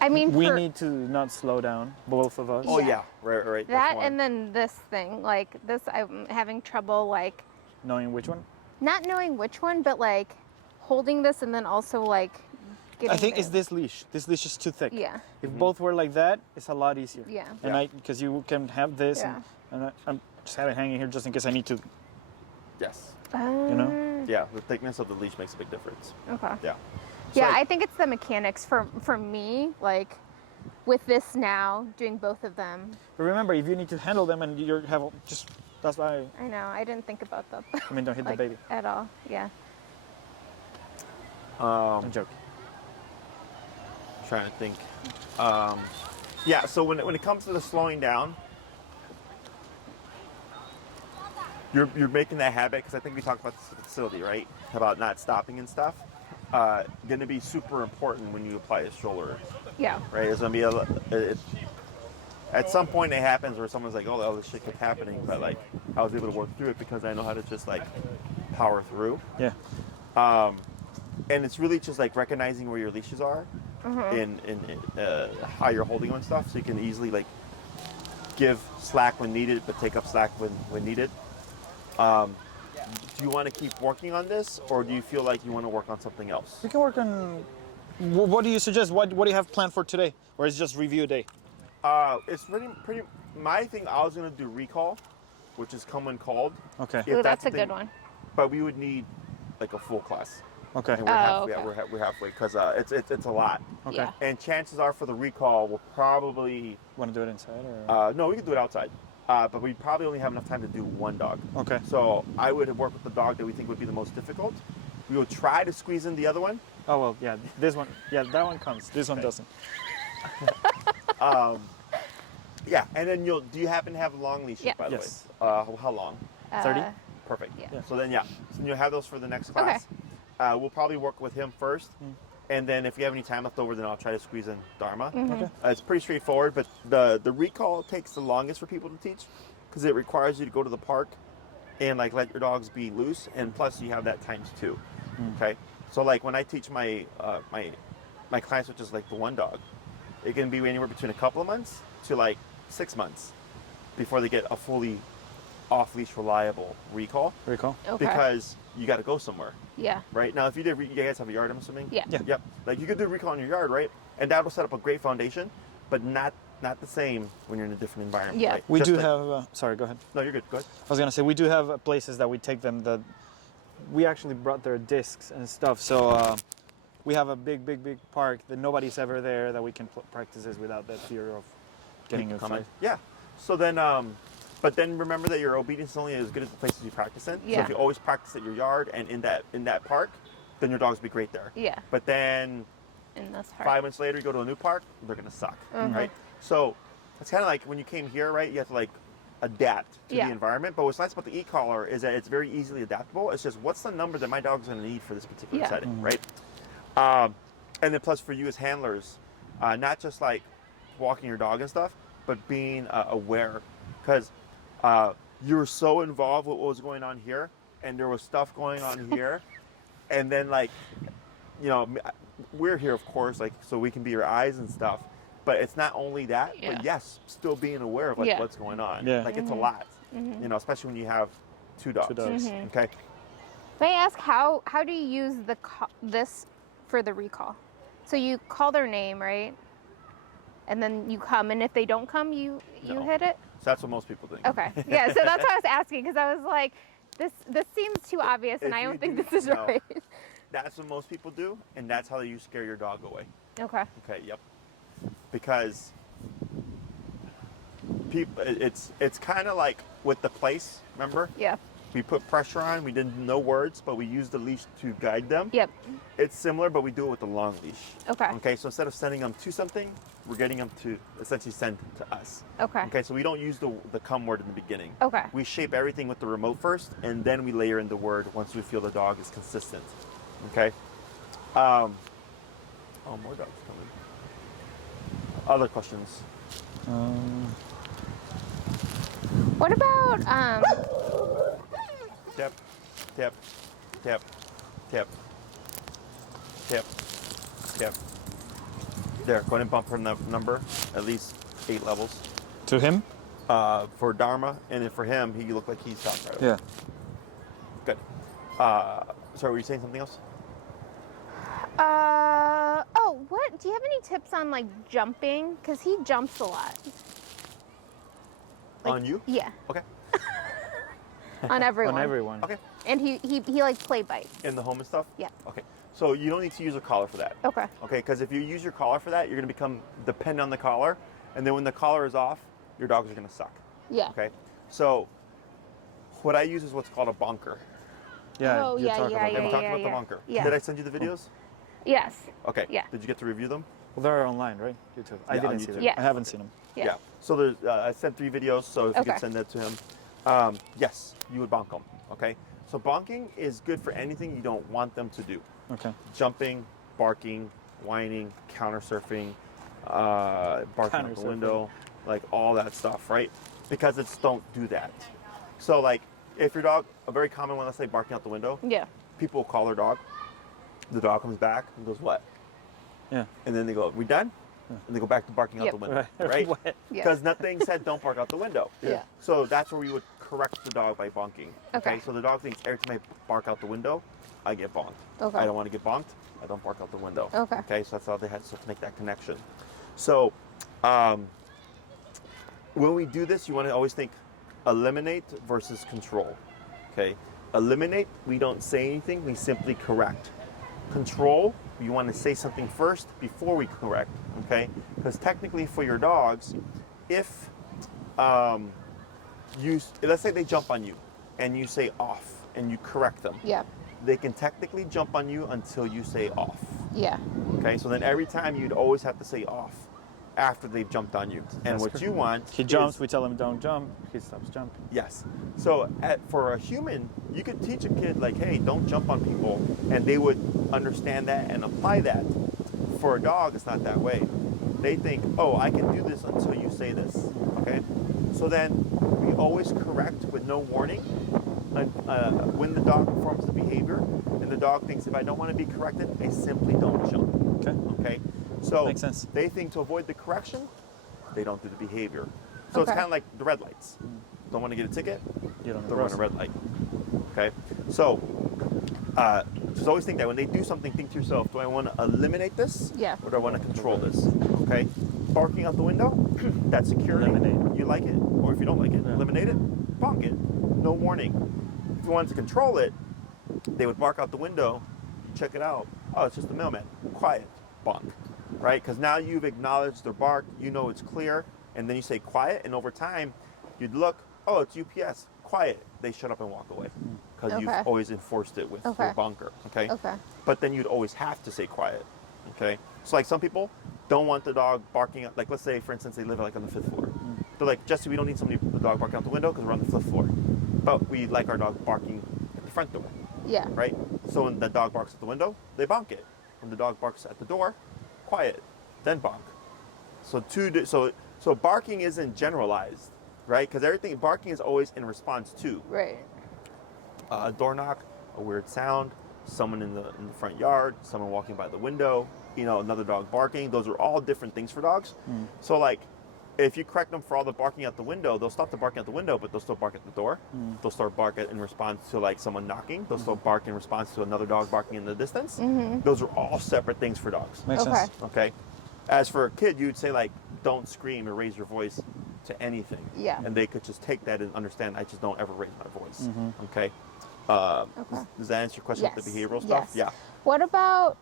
I mean, We for need to not slow down, both of us. Oh Yeah. yeah, right. that, That's one. and then this thing, I'm having trouble, Knowing which one? not knowing which one, but holding this, and then also getting. I think it's this leash. This leash is too thick. Yeah. If both were like that, it's a lot easier. Yeah. And Yeah. because you can have this, Yeah. and I'm just have it hanging here just in case I need to. Yes. know? Yeah, the thickness of the leash makes a big difference. Okay. Yeah. Yeah, So- I think it's the mechanics for me, with this now, doing both of them. But remember, if you need to handle them and you have just, that's why, I know, I didn't think about that. I mean, don't hit the baby. At all. Yeah. I'm joking. Trying to think. Yeah, so when it comes to the slowing down, you're making that habit, because I think we talked about this at the facility, right? About not stopping and stuff. Going to be super important when you apply a stroller, Yeah. right? It's going to be at some point it happens where someone's like, oh, this shit kept happening, but I was able to work through it because I know how to just power through. Yeah. And it's really just recognizing where your leashes are and how you're holding them and stuff, so you can easily give slack when needed, but take up slack when needed. Do you want to keep working on this, or do you feel like you want to work on something else? We can work on. What do you suggest? What do you have planned for today, or is it just review day? It's pretty. My thing, I was gonna do recall, which is come when called. Okay. If Ooh, that's the a good one. But we would need like a full class. Okay. And we're halfway because it's a lot. Okay. Yeah. And chances are for the recall, we'll probably Want to do it inside or? no, we can do it outside. But we probably only have enough time to do one dog. Okay. So I would work with the dog that we think would be the most difficult. We will try to squeeze in the other one. Oh well, yeah. This one, yeah, that one comes. This one doesn't. Yeah, and then do you happen to have long leashes, Yeah. by the Yes. way? How long? 30? Perfect. Yeah. Yeah. So then, so you'll have those for the next class. We'll probably work with him first, and then if you have any time left over, then I'll try to squeeze in Dharma. Okay. It's pretty straightforward, but the recall takes the longest for people to teach because it requires you to go to the park and like let your dogs be loose, and plus you have that times 2. Okay. So like when I teach my my clients, which is like the one dog, it can be anywhere between a couple of months to like 6 months before they get a fully off-leash reliable recall. Recall. Okay. Because you got to go somewhere, Yeah. right? Now, if you did, you guys have a yard, I'm assuming? Yeah. Yeah. Yep. Like you could do recall in your yard, right? And that will set up a great foundation, but not the same when you're in a different environment. Yeah. Right? We Just do like- have. Sorry, go ahead. No, you're good. Go ahead. I was gonna say we do have places that we take them that we actually brought their discs and stuff. So we have a big park that nobody's ever there that we can practice this without that fear of getting People inside. Yeah. So then, but then remember that your obedience is only as good as the places you practice in. So Yeah. if you always practice at your yard and in that park, then your dogs will be great there. Yeah. But then In this part. 5 months later, you go to a new park, they're gonna suck, right? So it's kind of like when you came here, right? You have to like adapt to Yeah. the environment. But what's nice about the e-collar is that it's very easily adaptable. It's just what's the number that my dog's gonna need for this particular Yeah. setting, right? And then plus for you as handlers, not just like walking your dog and stuff, but being aware, because you were so involved with what was going on here, and there was stuff going on here, and then like, you know, we're here of course, like so we can be your eyes and stuff, but it's not only that, Yeah. but yes, still being aware of like Yeah. what's going on. Yeah. Like it's a lot, you know, especially when you have two dogs. Two dogs. Okay. May I ask how do you use this for the recall? So you call their name, right? And then you come, and if they don't come, you No. hit it. So that's what most people think. Okay. Yeah. So that's what I was asking because I was like, this seems too obvious, and If I you don't think do- this is no. right. That's what most people do, and that's how you scare your dog away. Okay. Okay, yep. Because people, it's kind of like with the place. Remember, Yeah. we put pressure on. We didn't know words, but we used the leash to guide them. Yep. It's similar, but we do it with the long leash. Okay. Okay, so instead of sending them to something, we're getting them to essentially send to us. Okay. Okay, so we don't use the come word in the beginning. Okay. We shape everything with the remote first, and then we layer in the word once we feel the dog is consistent. Okay. Oh, more dogs coming. Other questions? What about Tip, tip, tip, tip, tip, tip. There, go ahead and bump her number at least 8 levels. To him? For Dharma, and then for him, he looked like he's stopped right away. Yeah. Good. Sorry, were you saying something else? oh, what? Do you have any tips on like jumping? Because he jumps a lot. Like- On you? Yeah, Okay. on everyone. On everyone. Okay. And he like play bites. In the home and stuff? Yeah. Okay. So you don't need to use a collar for that. Okay. Okay, because if you use your collar for that, you're going to become dependent on the collar, and then when the collar is off, your dogs are going to suck. Yeah. Okay. So what I use is what's called a bonker. Yeah. Oh, you yeah, talk yeah, about Have that. we talked about yeah. the bonker? Yeah. Did I send you the videos? Yes. Okay. Yeah. Did you get to review them? Well, they're online, right? YouTube. I Yeah, on didn't see them. YouTube. Yes. I haven't seen them. Yeah. So there's, I sent 3 videos, so if you Okay. could send that to him. Yes, you would bonk them. Okay. So bonking is good for anything you don't want them to do. Okay. Jumping, barking, whining, counter surfing, barking out the Counter-surfing. window, like all that stuff, right? Because it's don't do that. So like if your dog, a very common one, let's say barking out the window, Yeah. people will call their dog. The dog comes back and goes, what? Yeah. And then they go, we done? And they go back to barking out Yep. the window, right? What? Yeah. Because nothing said don't bark out the window. Yeah. So that's where we would correct the dog by bonking. Okay. So the dog thinks every time I bark out the window, I get bonked. Okay. I don't want to get bonked. I don't bark out the window. Okay. Okay. So that's how they had to make that connection. So when we do this, you want to always think eliminate versus control. Okay. Eliminate, we don't say anything. We simply correct. Control, you want to say something first before we correct. Okay. Because technically for your dogs, if let's say they jump on you and you say off and you correct them. Yeah. They can technically jump on you until you say off. Yeah. Okay, so then every time you'd always have to say off after they've jumped on you. And That's what correct. you want He jumps, is, we tell him don't jump, he stops jumping. yes. So for a human, you could teach a kid like, hey, don't jump on people, and they would understand that and apply that. For a dog, it's not that way. They think, oh, I can do this until you say this, okay? So then we always correct with no warning when the dog performs the behavior, and the dog thinks if I don't want to be corrected, I simply don't jump. Okay? So Makes sense. they think to avoid the correction, they don't do the behavior. So it's Okay. kind of like the red lights. Don't want to get a ticket, You don't don't run a red light. Okay? So just always think that when they do something, think to yourself, do I want to eliminate this? Yeah. Or do I want to control this? Okay? Barking out the window, that's security. Eliminate. You like it. Or if you don't like it, Yeah. eliminate it, bonk it. No warning. If you wanted to control it, they would bark out the window, check it out. Oh, it's just the mailman. Quiet. Bonk. Right? Because now you've acknowledged their bark, you know it's clear, and then you say quiet, and over time, you'd look, oh, it's UPS. Quiet. They shut up and walk away. Because Okay. you've always enforced it with Okay. your bonker. Okay? Okay. But then you'd always have to say quiet. Okay? So like some people don't want the dog barking at, like let's say for instance they live like on the 5th floor. They're like, Jesse, we don't need the dog barking out the window because we're on the 5th floor. But we like our dog barking at the front door, Yeah. right? So when the dog barks at the window, they bonk it. When the dog barks at the door, quiet, then bonk. So barking isn't generalized, right? Because barking is always in response to Right. a door knock, a weird sound, someone in the front yard, someone walking by the window, another dog barking. Those are all different things for dogs. So like, if you correct them for all the barking out the window, they'll stop the barking out the window, but they'll still bark at the door. They'll start barking in response to like someone knocking. They'll still bark in response to another dog barking in the distance. Those are all separate things for dogs. Makes Okay. sense. Okay. As for a kid, you'd say like, don't scream or raise your voice to anything. Yeah. And they could just take that and understand, I just don't ever raise my voice. Mm-hmm. Okay. Okay. Does that answer your question with the Yes. behavioral stuff? Yes. Yeah. What about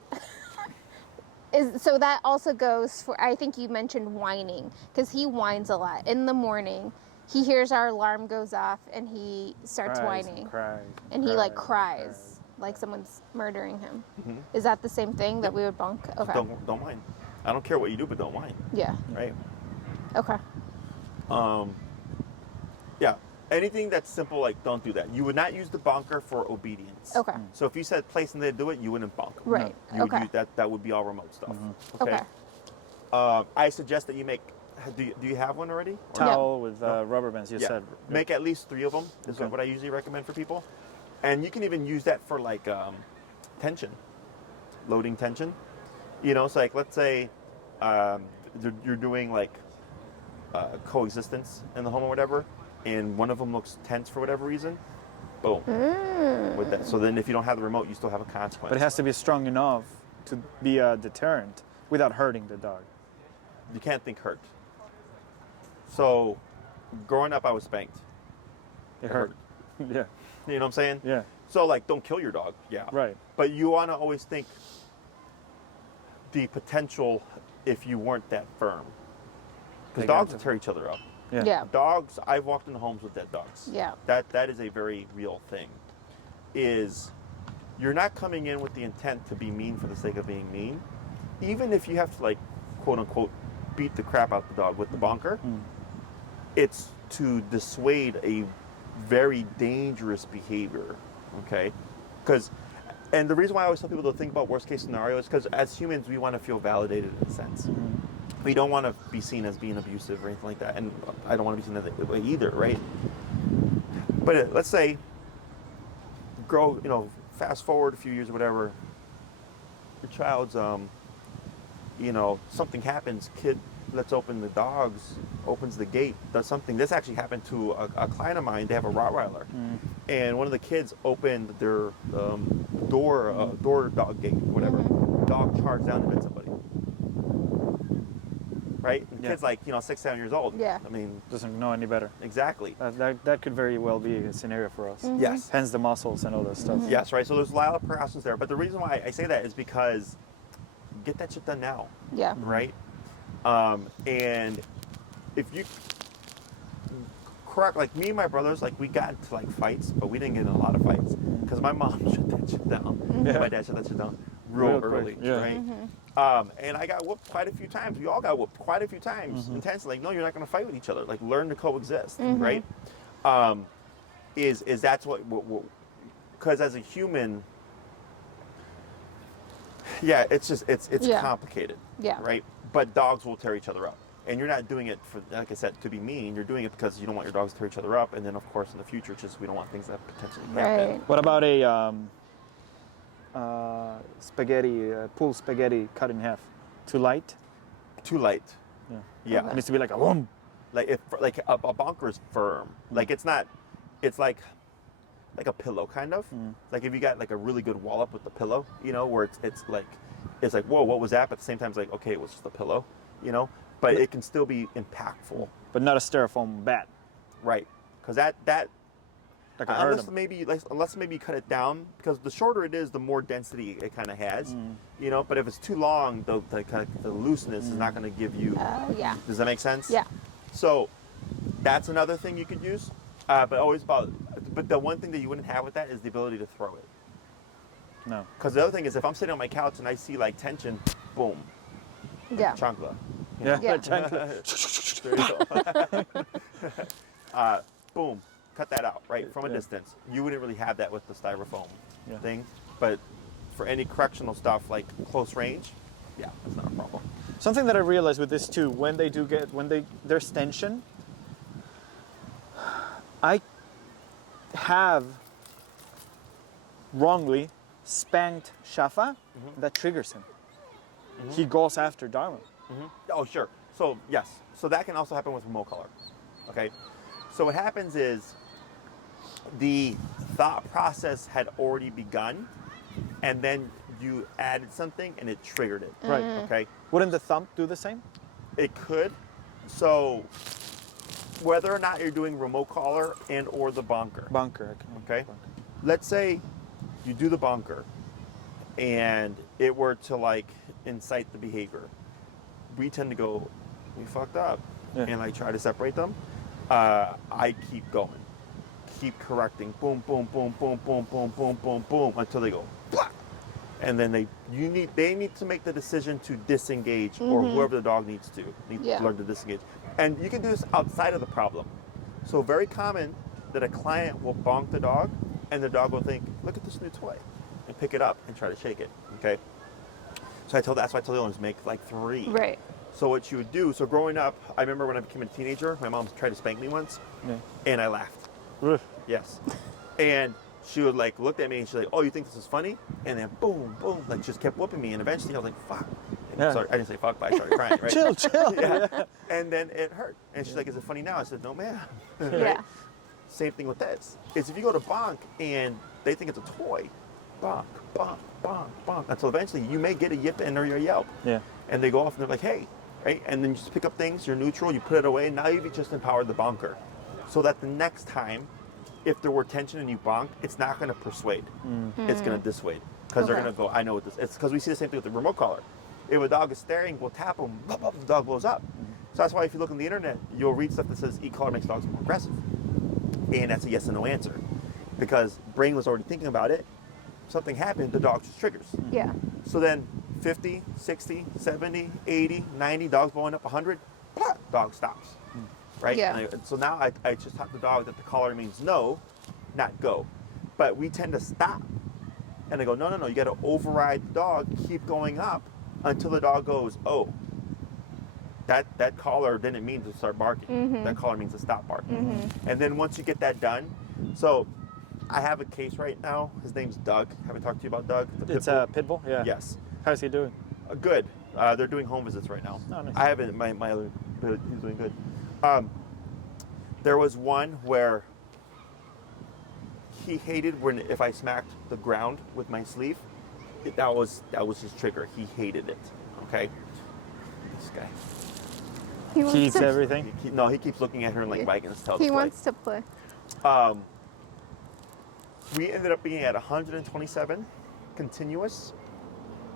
so that also goes for, I think you mentioned whining, because he whines a lot in the morning. He hears our alarm goes off and he starts whining, Cries, and he like cries like someone's murdering him. Mhm. Is that the same thing that we would bonk? Okay. Don't whine. I don't care what you do, but don't whine. Yeah. Right. Okay. Yeah. Anything that's simple, like don't do that. You would not use the bonker for obedience. Okay. So if you said place and they do it, you wouldn't bonk. Right. You would Okay. use that would be all remote stuff. Okay. I suggest that you make. Do you have one already? Or- Towel with rubber bands, you Yeah. said. Make at least 3 of them. Is Okay. what I usually recommend for people. And you can even use that for like tension, loading tension. So like let's say you're doing like coexistence in the home or whatever, and one of them looks tense for whatever reason. Boom. With that. So then if you don't have the remote, you still have a consequence. But it has to be strong enough to be a deterrent without hurting the dog. You can't think hurt. So growing up, I was spanked. It hurt. Yeah, You know what I'm saying? yeah, So like, don't kill your dog. Yeah. right. But you want to always think the potential if you weren't that firm. Because They got dogs to- will tear each other up. Yeah. Yeah. Dogs, I've walked into homes with dead dogs. Yeah. That is a very real thing. Is you're not coming in with the intent to be mean for the sake of being mean. Even if you have to like, quote unquote, beat the crap out the dog with the bonker, it's to dissuade a very dangerous behavior. Okay? And the reason why I always tell people to think about worst case scenario is because as humans, we want to feel validated in a sense. We don't want to be seen as being abusive or anything like that. And I don't want to be seen that way either, right? But let's say, fast forward a few years or whatever, your child's, something happens, kid let's open the dogs, opens the gate, does something. This actually happened to a client of mine. They have a Rottweiler. And one of the kids opened their door dog gate, whatever. Dog charged down to hit somebody. Right? And the kid's like, 6, 7 years old. Yeah. I mean, Doesn't know any better. exactly. That could very well be a scenario for us. Yes. Hence the muscles and all that stuff. Yes, right. So there's a lot of precautions there. But the reason why I say that is because get that shit done now. Yeah. Right? And if you correct, like me and my brothers, like we got into like fights, but we didn't get in a lot of fights because my mom shut that shit down. My dad shut that shit down real early, quick, yeah. right? And I got whooped quite a few times. We all got whooped quite a few times intensely. Like, no, you're not going to fight with each other. Like, learn to coexist, right? Is that's what because as a human, yeah, it's just it's complicated, right? But dogs will tear each other up, and you're not doing it for, like I said, to be mean. You're doing it because you don't want your dogs to tear each other up, and then of course in the future, it's just we don't want things that potentially happen. Right. What about a pool spaghetti cut in half? Too light? Too light. Yeah. It needs to be like a boom. Like if like a bunker is firm. Like it's not. It's like a pillow kind of. Like if you got like a really good wallop with the pillow, where it's like whoa, what was that? But at the same time, it's like okay, it was just a pillow, But it can still be impactful. But not a styrofoam bat. Right. Because that That could hurt unless 'em. maybe you cut it down, because the shorter it is, the more density it kind of has, But if it's too long, the looseness is not going to give you. Oh, yeah. Does that make sense? Yeah. So that's another thing you could use, but the one thing that you wouldn't have with that is the ability to throw it. No. Because the other thing is, if I'm sitting on my couch and I see like tension, boom, Yeah. chancla. Yeah. Yeah. There you go. Boom, cut that out, right, from a distance. You wouldn't really have that with the styrofoam thing, but for any correctional stuff like close range, that's not a problem. Something that I realized with this too, when there's tension, I have wrongly spanked Schaffa, that triggers him. He goes after Dharma. Oh, sure. So, yes. So that can also happen with remote color. Okay? So what happens is the thought process had already begun, and then you added something and it triggered it. Right. Okay? Wouldn't the thump do the same? It could. So whether or not you're doing remote collar and or the bunker. Bunker. Okay? Let's say you do the bunker and it were to like incite the behavior. We tend to go, we fucked up. And I try to separate them. I keep going. Keep correcting. Boom, boom, boom, boom, boom, boom, boom, boom, boom, until they go, blah. And then they need to make the decision to disengage, or whoever the dog needs to learn to disengage. And you can do this outside of the problem. So very common that a client will bonk the dog, and the dog will think, look at this new toy, and pick it up and try to shake it, okay? So that's why I told the owners, make like 3. Right. So what you would do, so growing up, I remember when I became a teenager, my mom tried to spank me once, and I laughed. Yes. And she would like look at me and she's like, oh, you think this is funny? And then boom, boom, like just kept whooping me. And eventually I was like, fuck. Sorry, I didn't say fuck, but I started crying, right? Chill. Yeah. And then it hurt. And she's like, is it funny now? I said, no, man. Right? Yeah. Same thing with this. Is if you go to bonk and they think it's a toy, bonk, bonk, bonk, bonk, until eventually you may get a yip and or your yelp. Yeah. And they go off and they're like, hey, right? And then you just pick up things, you're neutral, you put it away, now you've just empowered the bonker. So that the next time, if there were tension and you bonk, it's not going to persuade. It's going to dissuade. Because they're going to go, I know what this is. It's because we see the same thing with the remote collar. If a dog is staring, we'll tap him, blah, blah, the dog blows up. So that's why if you look on the internet, you'll read stuff that says e-collar makes dogs more aggressive. And that's a yes and no answer. Because brain was already thinking about it, something happened, the dog just triggers. Yeah. So then 50, 60, 70, 80, 90, dogs blowing up 100, dog stops. Right? Yeah. So now I just taught the dog that the collar means no, not go. But we tend to stop. And I go, no, you got to override the dog, keep going up until the dog goes, oh, that collar didn't mean to start barking. That collar means to stop barking. And then once you get that done, so I have a case right now. His name's Doug. Have I talked to you about Doug? It's a pit bull? Yeah. Yes. How's he doing? Good. They're doing home visits right now. Oh, nice. I haven't. My other, but he's doing good. There was one where he hated when if I smacked the ground with my sleeve. That was his trigger. He hated it. Okay. This guy. He He eats to, everything. He keeps looking at her and like wagging his tail. he to play. wants to play. We ended up being at 127 continuous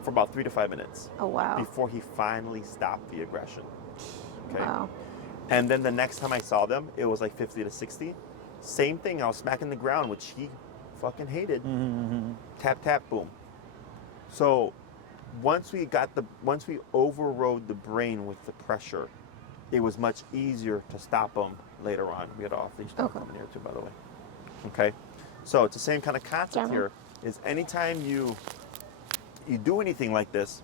for about 3 to 5 minutes. Oh wow. Before he finally stopped the aggression. Okay. Wow. And then the next time I saw them, it was like 50 to 60. Same thing. I was smacking the ground, which he fucking hated. Mm-hmm. Tap tap boom. So once we overrode the brain with the pressure, it was much easier to stop them later on. We had an off-leash dog coming here too, by the way. Okay. So it's the same kind of concept here. Is anytime you do anything like this,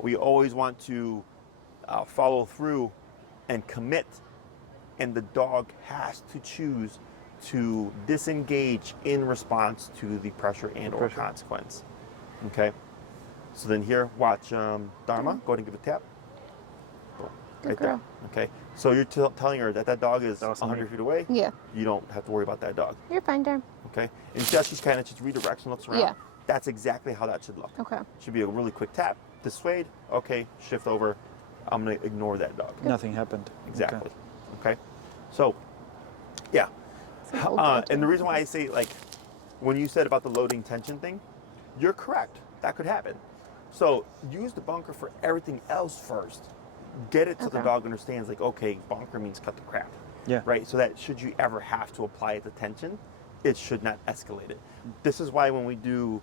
we always want to follow through and commit, and the dog has to choose to disengage in response to the pressure and or consequence. Okay. So then here, watch Dharma. Go ahead and give a tap. Boom. Good Right girl. there. Okay. So you're telling her that dog is Awesome. 100 feet away. Yeah. You don't have to worry about that dog. You're fine, Darm. Okay. And see how she's kind of just redirects and looks around. Yeah. That's exactly how that should look. Okay. Should be a really quick tap. Dissuade. Okay. Shift over. I'm gonna ignore that dog. Nothing happened. Exactly. Okay. So, yeah. Some old dog And the too. reason why I say like, when you said about the loading tension thing, you're correct. That could happen. So use the bunker for everything else first. Get it so the Okay. dog understands like, okay, bunker means cut the crap. Yeah. Right. So that should you ever have to apply the tension, it should not escalate it. This is why when we do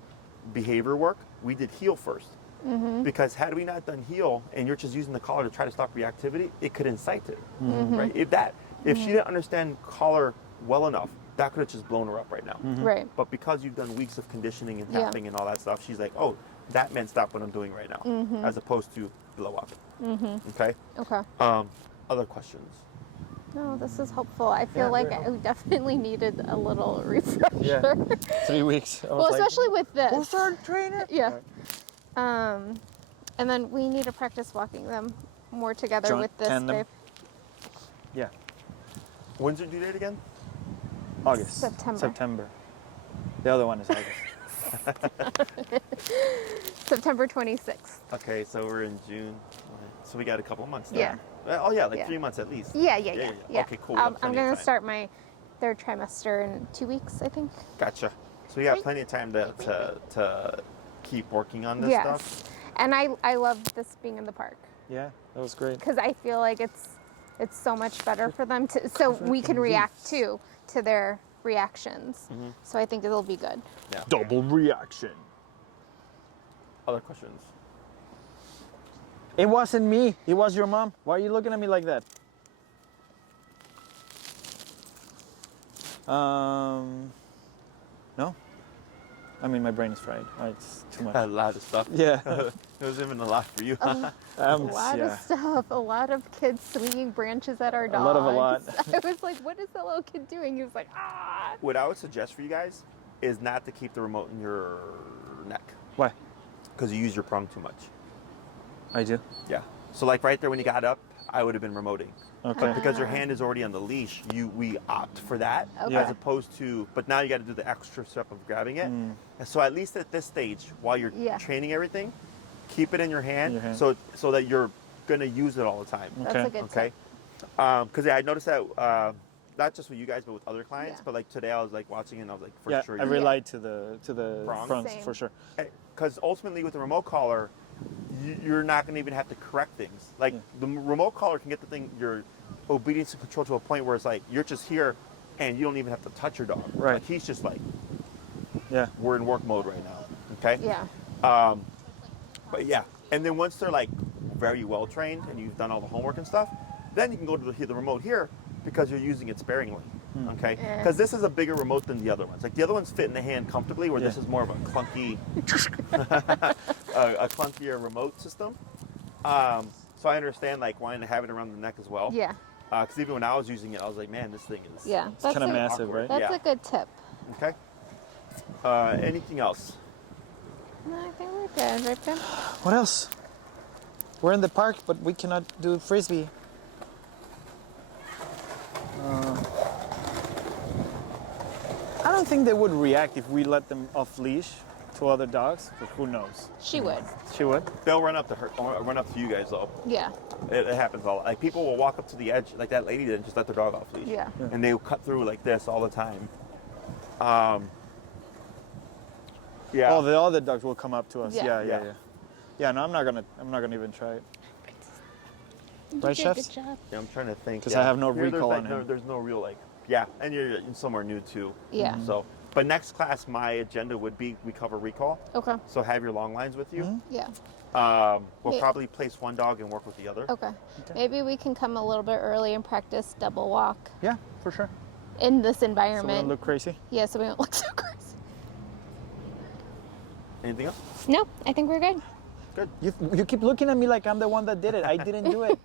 behavior work, we did heal first. Because had we not done heal and you're just using the collar to try to stop reactivity, it could incite it. Right. If she didn't understand collar well enough, that could have just blown her up right now. Right. But because you've done weeks of conditioning and Yeah. tapping and all that stuff, she's like, oh, that meant stop what I'm doing right now, as opposed to blow up. Okay. Okay. Other questions? No, this is helpful. I feel Yeah, like very I definitely needed a little refresher. Yeah. 3 weeks. I was Well, like, especially with this. we'll start training. Yeah. And then we need to practice walking them more together Joint with this, tandem. Dave. Yeah. When's your due date again? August. September. September. The other one is August. September 26th. Okay, so we're in June. So we got a couple months Yeah. there. Oh yeah, like Yeah. 3 months at least. Yeah. Okay, cool. We got I'm plenty of going to time. start my third trimester in 2 weeks, I think. Gotcha. So we got plenty of time to keep working on this Yes. stuff. And I love this being in the park Yeah, that was great. because I feel like it's so much better for them to, so we can react to their reactions. So I think it'll be good. Yeah. Double reaction. Other questions? It wasn't me. It was your mom. Why are you looking at me like that? No. I mean, my brain is fried. It's too much. A lot of stuff. Yeah. It was even a lot for you. A lot yeah. of stuff. A lot of kids swinging branches at our dogs. lot of a lot. I was like, what is that little kid doing? He was like, ah. What I would suggest for you guys is not to keep the remote in your neck Why? because you use your prong too much. I do. Yeah. So like right there when you got up, I would have been remoting. Okay. But because your hand is already on the leash, we opt for that Okay. as opposed to. But now you got to do the extra step of grabbing it. And so at least at this stage, while you're Yeah. training everything, keep it in your hand, In your hand. so that you're gonna use it all the time. That's Okay. a good Okay. tip. Because I noticed that not just with you guys, but with other clients. Yeah. But like today, I was like watching it and I was like, for Yeah, sure. I you- relied to the Prongs? prongs Same. for sure. Because ultimately with the remote collar, you're not going to even have to correct things. Like the remote collar can get your obedience and control to a point where it's like you're just here and you don't even have to touch your dog. Right. Like he's just like, Yeah. we're in work mode right now. Okay. Yeah. But yeah, and then once they're like very well trained and you've done all the homework and stuff, then you can go to the remote here because you're using it sparingly. Okay, Yeah. because this is a bigger remote than the other ones. Like the other ones fit in the hand comfortably, where this Yeah. is more of a clunky, a clunkier remote system. So I understand like wanting to have it around the neck as well. Yeah. Because even when I was using it, I was like, man, this thing is Yeah. It's kind of a, massive, awkward. right? That's Yeah. a good tip. Okay. Anything else? No, I think we're good, right, Ben? What else? We're in the park, but we cannot do frisbee. I don't think they would react if we let them off leash to other dogs, but who knows? She would. She would? They'll run up to her, or run up to you guys though. Yeah. It happens all. Like people will walk up to the edge, like that lady did, and just let their dog off leash. Yeah. And they'll cut through like this all the time. Yeah. Oh, the other dogs will come up to us. Yeah. Yeah. Yeah, no, I'm not gonna even try it. Right, You did a chefs? good job. Yeah, I'm trying to think. 'Cause I have no Here, recall there's, on like, him. There's no real like. Yeah, and you're somewhere new too. Yeah. So, but next class, my agenda would be we cover recall. Okay. So have your long lines with you. Yeah. We'll Yeah. probably place one dog and work with the other. Okay. Maybe we can come a little bit early and practice double walk Yeah, for sure. in this So we environment. don't look crazy. Yeah, so we don't look so crazy. Anything else? No, I think we're good. Good. You keep looking at me like I'm the one that did it. I didn't do it.